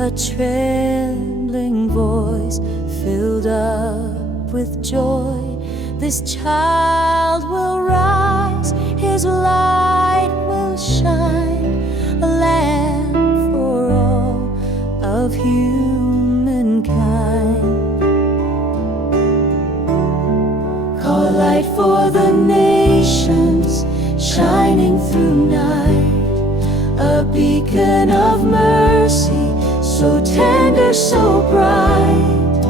A trembling voice filled up with joy. This child will rise, his light will shine, a lamp for all of humankind. Call a light for the nations, shining through night, a beacon of mercy, so tender, so bright,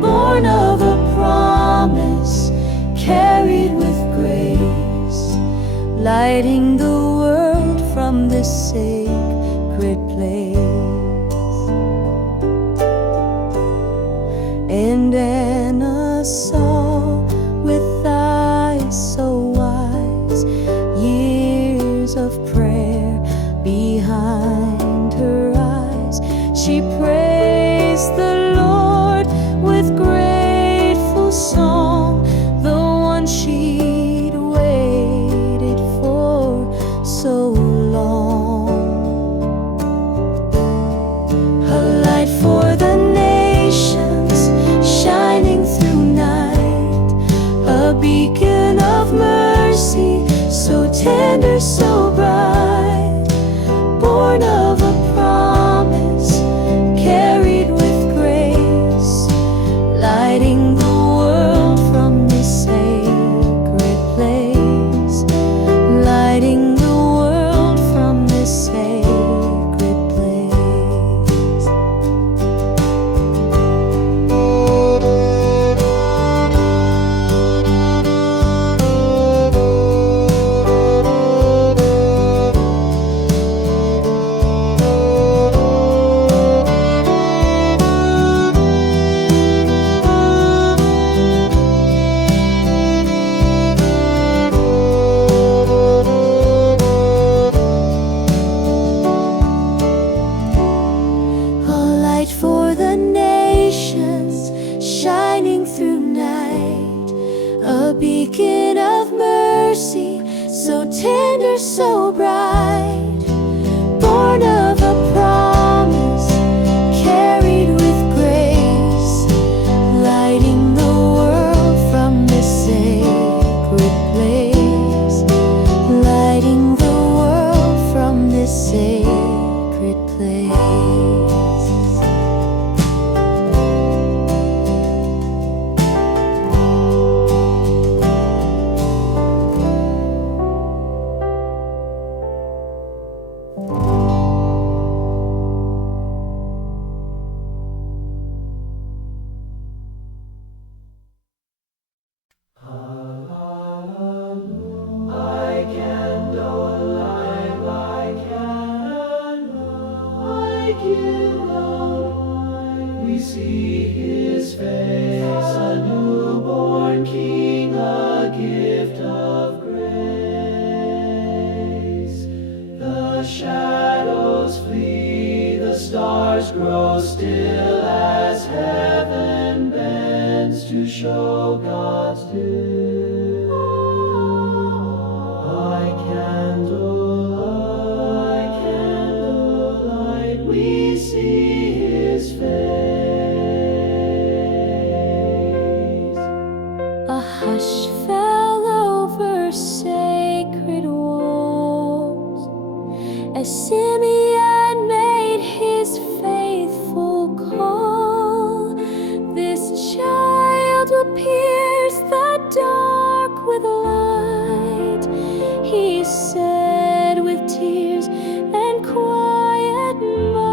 born of a promise, carried with grace, lighting the world from this sacred place. And Anna saw with eyes so wise, years of prayer behind her eyes. She praised the Lord with grateful song, the one she'd waited for so long. A light for the nations, shining through night, a beacon of mercy, so tender, so bright, born of a promise, carried with grace, lighting the world from this sacred place, lighting the world from this sacred place. A light for the nations, shining through night, a beacon of mercy, so tender, so bright, born of a promise, carried with grace, lighting the world from this sacred place, lighting the world from this sacred place. We see his face, a newborn king, a gift of grace. The shadows flee, the stars grow still as heaven bends to show God's due. By candlelight, we see his face. A hush fell over sacred walls as Simeon made his faithful call. This child will pierce the dark with light, he said with tears and quiet might.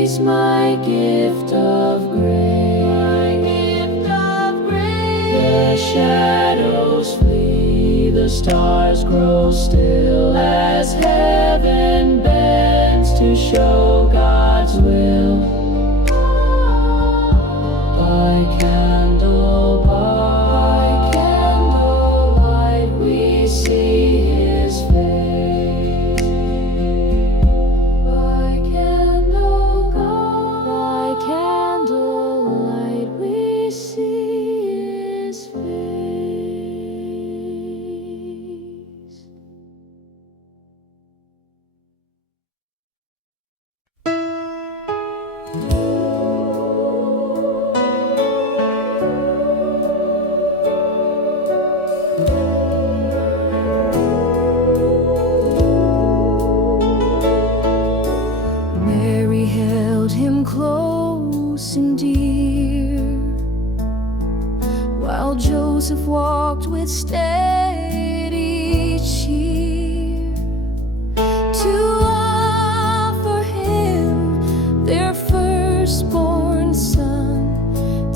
grace, my gift of grace. The shadows flee, the stars grow still as heaven bends to show God's will. By candlelight, we see His face. By candlelight, we see His face. Mary held Him close and dear, while Joseph walked with steady cheer to offer Him their firstborn son,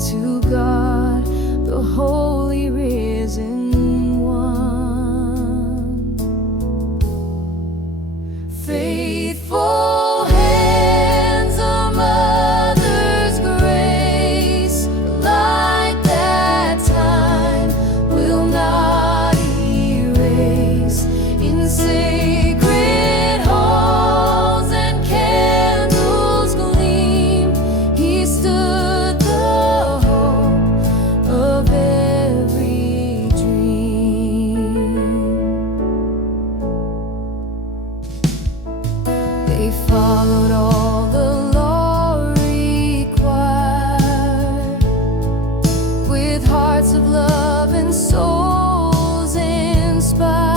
to God the Holy Risen One. Faithful hands, a mother's grace, like that time will not erase. In sacred halls and candles gleam, He stood the hope of every dream. They followed all the law required, with hearts of love and souls inspired.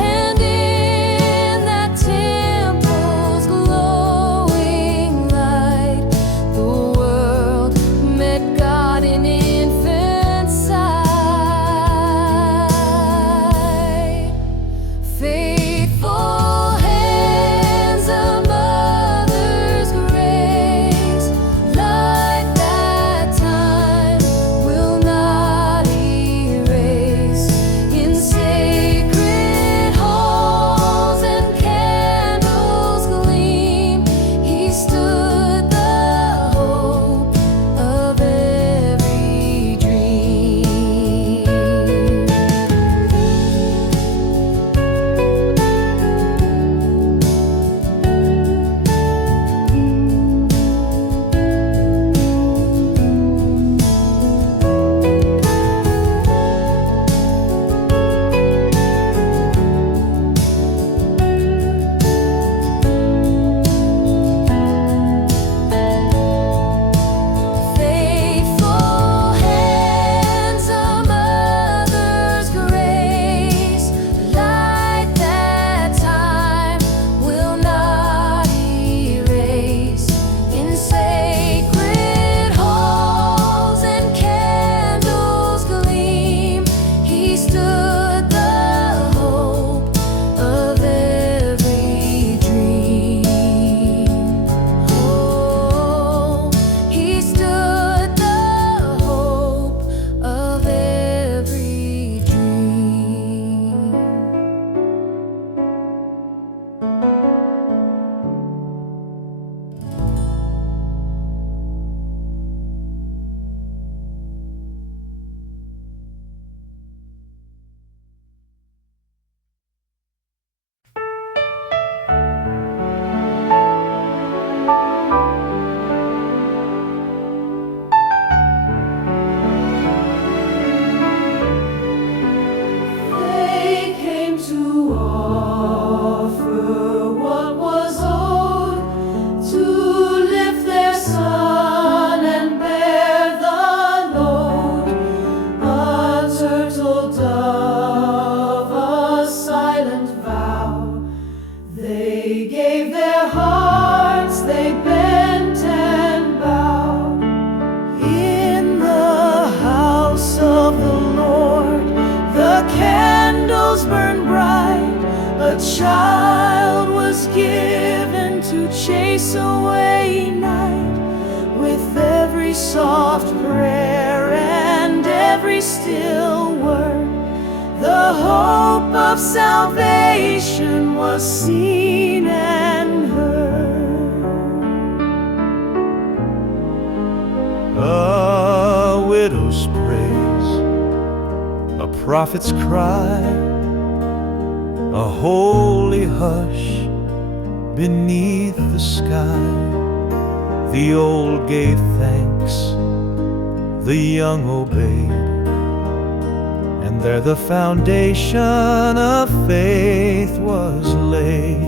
And in that temple's glowing light, the world met God in infant sight. Faithful hands, a mother's grace, like that time will not erase. In sacred halls and candles gleam, He stood the hope of every dream. Faithful hands, a mother's grace, like that time will not erase. In sacred halls and candles gleam, He stood the hope of every dream. Oh, He stood the hope of every dream. They came to offer what was owed, to lift their son and bear the load. A turtle dove, a silent vow. They gave their hearts, they bent and bowed. In the house of the Lord, the candles burned bright. A child was given to chase away night. With every soft prayer and every still word, the hope of salvation was seen and heard. A widow's praise, a prophet's cry, a holy hush beneath the sky. The old gave thanks, the young obeyed, and there the foundation of faith was laid.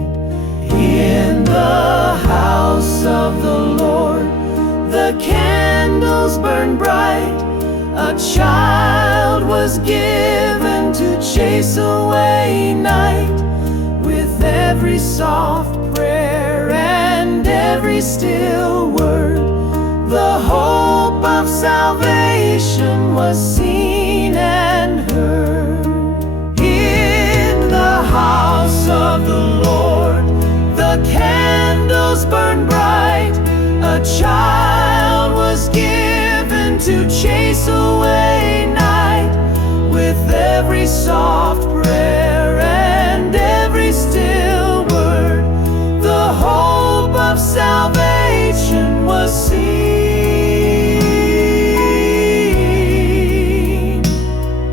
In the house of the Lord, the candles burned bright. A child was given to chase away night. With every soft prayer and every still word, the hope of salvation was seen and heard. In the house of the Lord, the candles burned bright. A child was given to chase away night. With every soft prayer and every still word, the hope of salvation was seen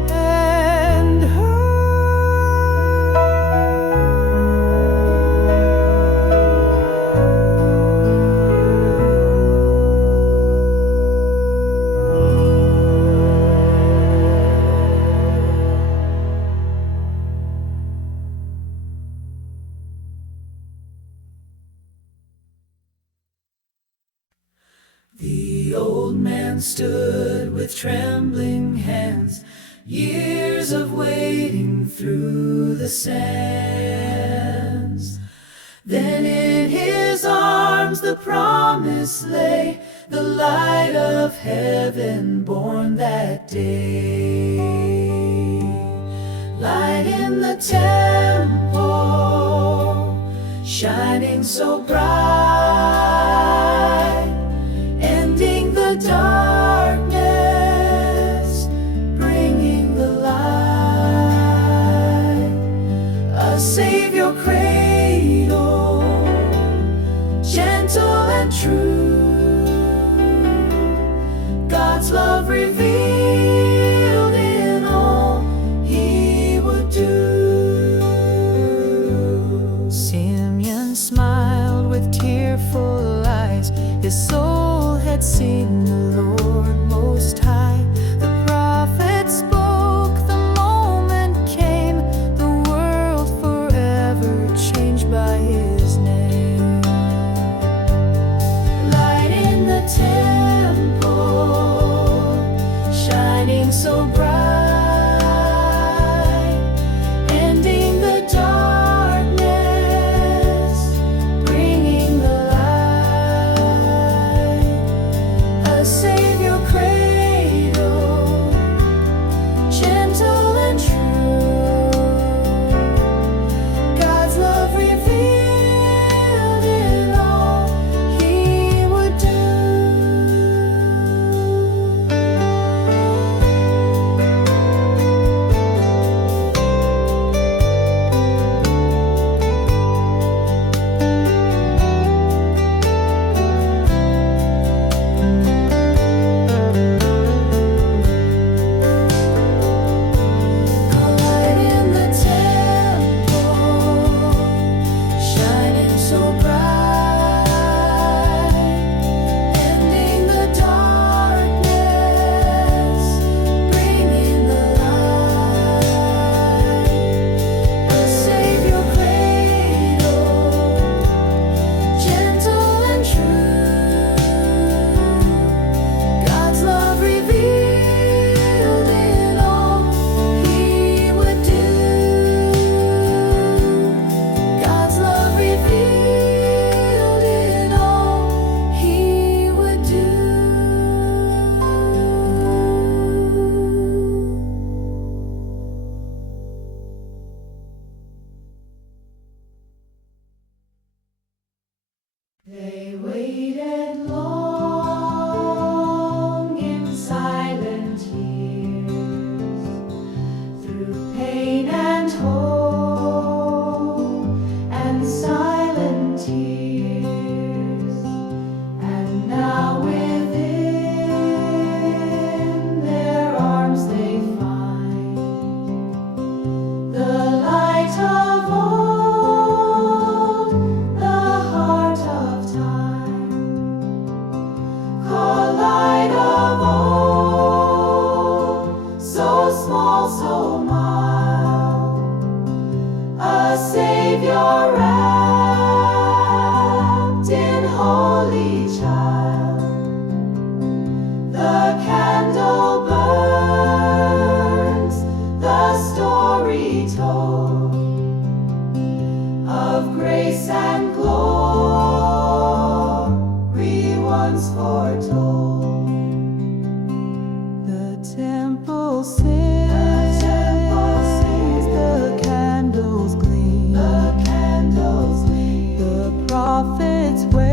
and The old man stood with trembling hands, years of waiting through the sands. Then in his arms the promise lay, the light of heaven born that day. Light in the temple, shining so bright, ending the darkness, bringing the light. A Savior cradle, gentle and true, God's love revealed in all he would do. Simeon smiled with tearful eyes. His soul had seen the Lord Most High. The prophet spoke, the moment came, the world forever changed by his name. Light in the temple, shining so bright, ending the darkness, bringing the light. A Savior Savior wrapped in holy child, the candle burns, the story told of grace and glory once foretold. The temple sings, the candles gleam, the prophets wake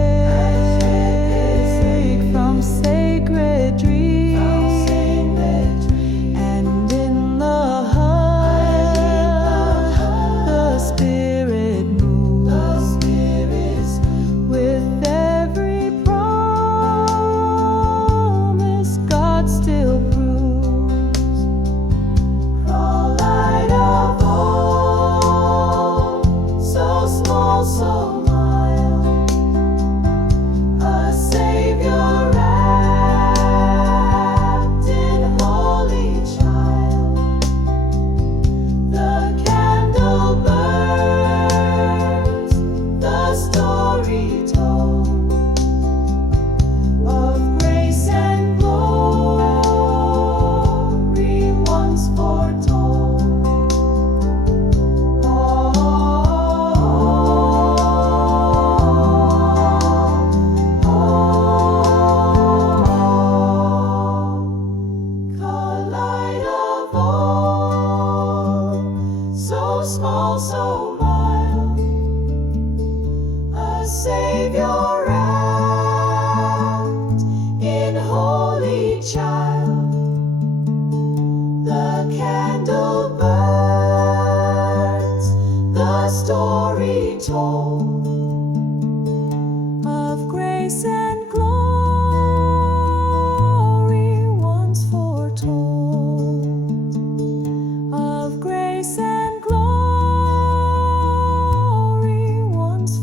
from sacred dreams, and in the hush the Spirit moves with every promise God still proves. Light of old, so small, so mild, a Savior wrapped in holy child, the candle burns, the story told of grace and glory once foretold. Light of old, so small, so mild, a Savior wrapped in holy child, the candle burns, the story told Of grace and glory once foretold, of grace and glory once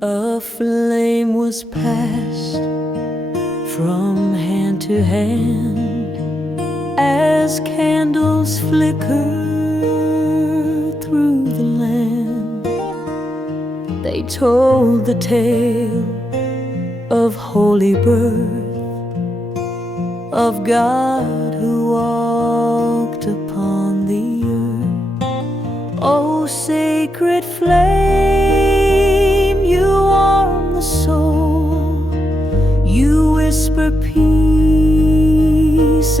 A flame was passed from hand to hand as candles flickered through the land. They told the tale of holy birth, of God who walked upon the earth. O sacred flame, you warm the soul, you whisper peace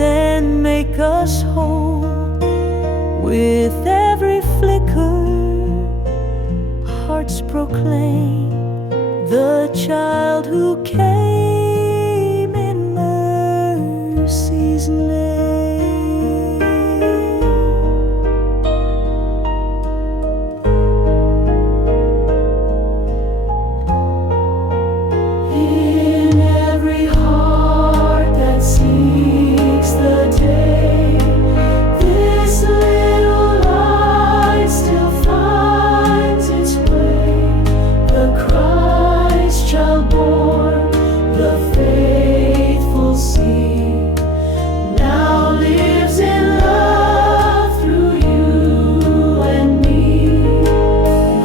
and make us whole. With every flicker, hearts proclaim the child who came in mercy's name. in every heart that seeks the day. This little light still finds its way. The Christ child born, the faithful seed, now lives in love through you and me.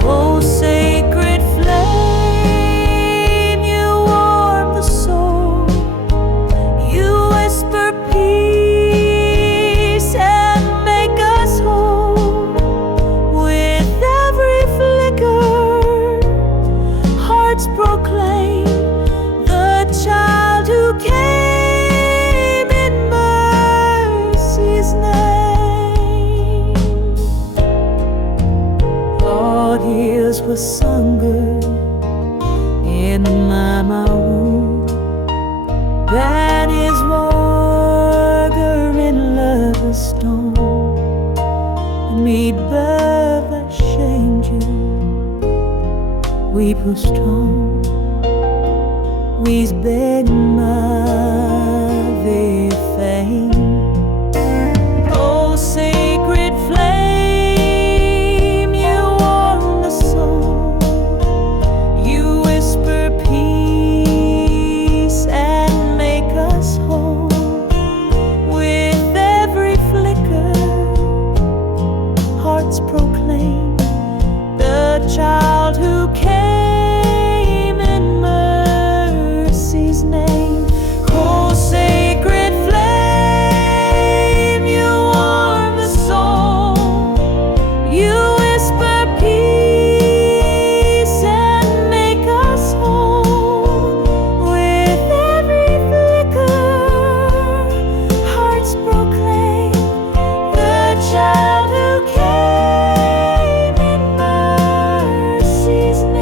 O sacred flame, you warm the soul, you whisper peace and make us whole. With every flicker, hearts proclaim the child who came in mercy's name. Claudius was sung in my room, than his warger in lover's stone. Meet birth that shamed you, we prostram, we beg my fame. Oh, sacred flame, you warm the soul, you whisper peace and make us whole. With every flicker, hearts proclaim the child who came in mercy's name. Oh, sacred flame, you warm the soul, you whisper peace and make us whole. With every flicker, hearts proclaim the child who came in mercy's name.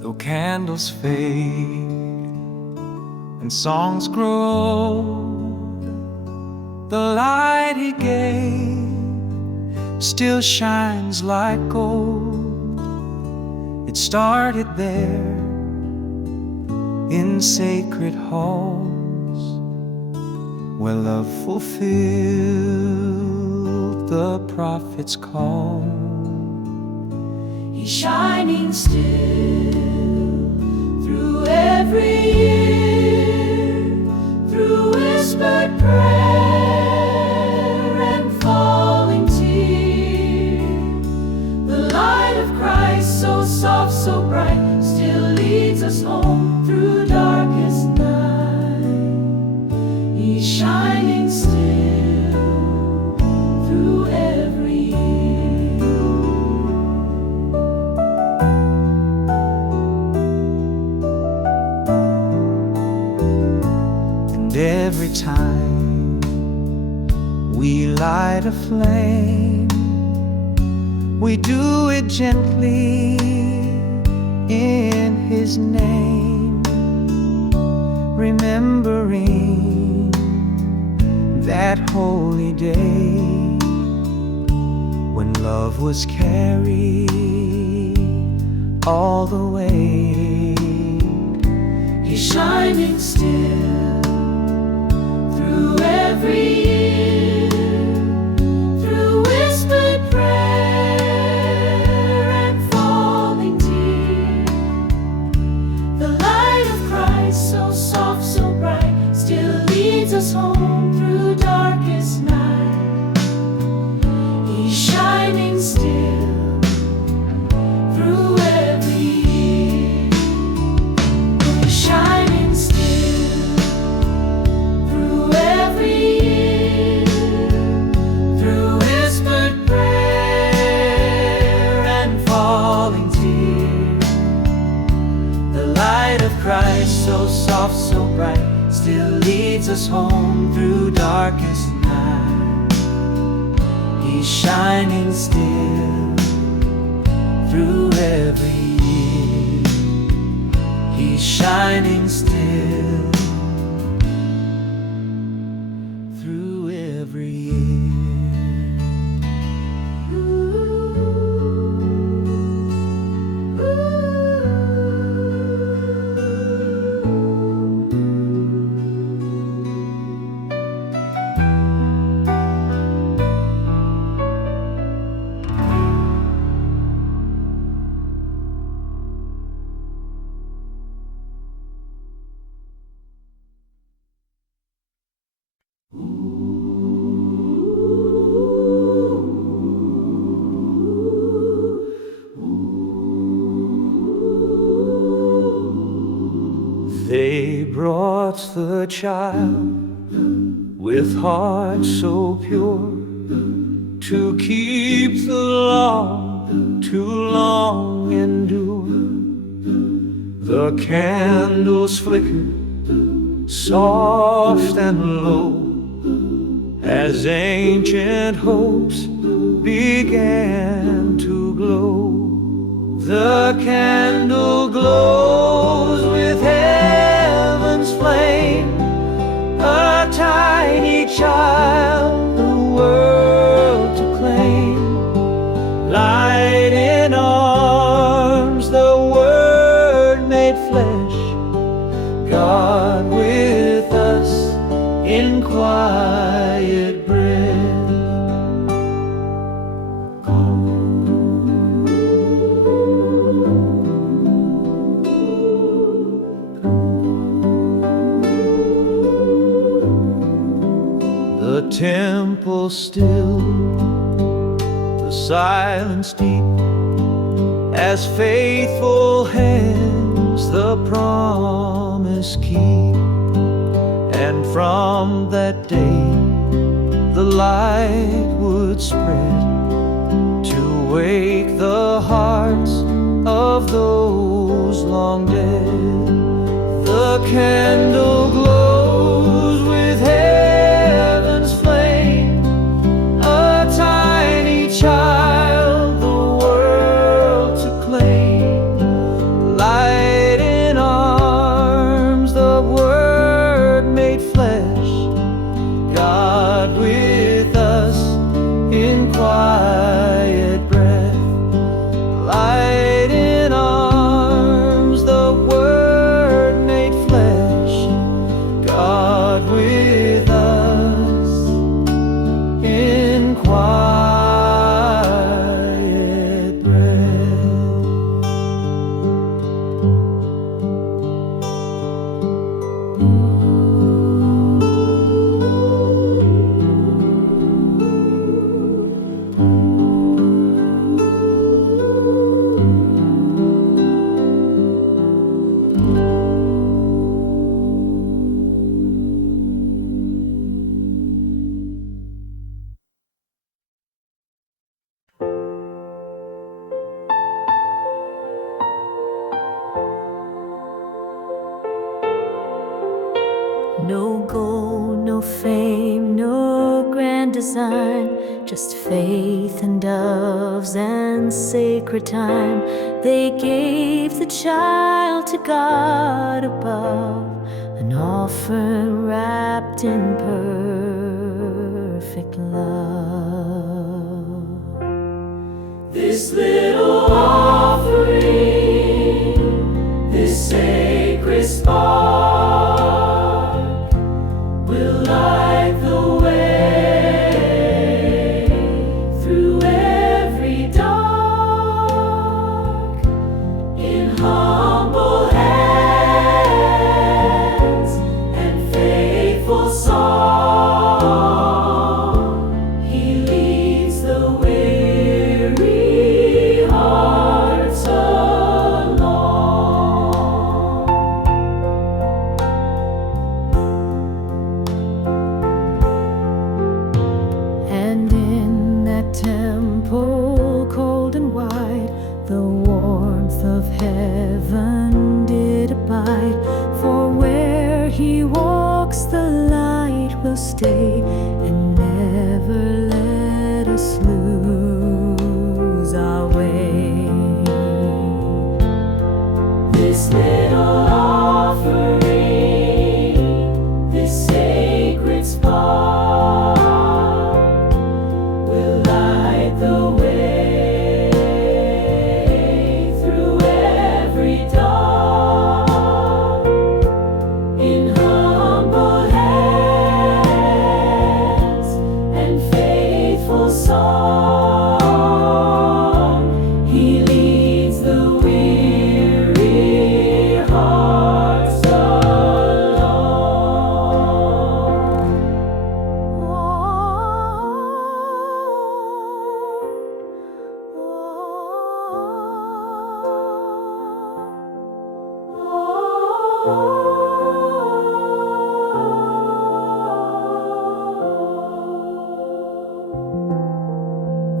Though candles fade and songs grow old, the light he gave still shines like gold. It started there in sacred halls, where love fulfilled the prophet's call. He's shining still through every year, through whispered prayer and falling tear. The light of Christ, so soft, so bright, still leads us home through darkest night. He's shining still through every year. Every time we light a flame, we do it gently in His name, remembering that holy day when love was carried all the way. He's shining still through every year, through whispered prayer and falling tear. The light of Christ, so soft, so bright, still leads us home through darkest night. He's shining still through every year. He's shining still through every year, through whispered prayer and falling tear. The light of Christ, so soft, so bright, still leads us home through darkest night. He's shining still through every year. He's shining still through every year. They brought the child with hearts so pure to keep the law too long endure. The candles flicker soft and low as ancient hopes began to glow. The candle glows with heaven's flame, a tiny child, the world to claim. Light in arms, the Word made flesh, God with us in quiet breath. The temple still, the silence deep, as faithful hands the promise keep. And from that day the light would spread to wake the hearts of those long dead. The candle glows with heaven's flame, a tiny child, the world to claim. Light in arms, the Word made flesh, God with us in quiet breath. Light in arms, the Word made flesh, God with us in quiet breath. No gold, no fame, no grand design, just faith and doves and sacred time. They gave the child to God above, an offering wrapped in perfect love. This little offering, this sacred spark, will light the way through every dark. In humble hands and faithful song, He leads the weary hearts along. And in that temple cold and wide, the warmth of heaven did abide. For where He walks, the light will stay and never let us lose our way. This little offering, this sacred spark, will light the way through every dark. In humble hands and faithful song, He leads the weary hearts along.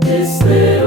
This little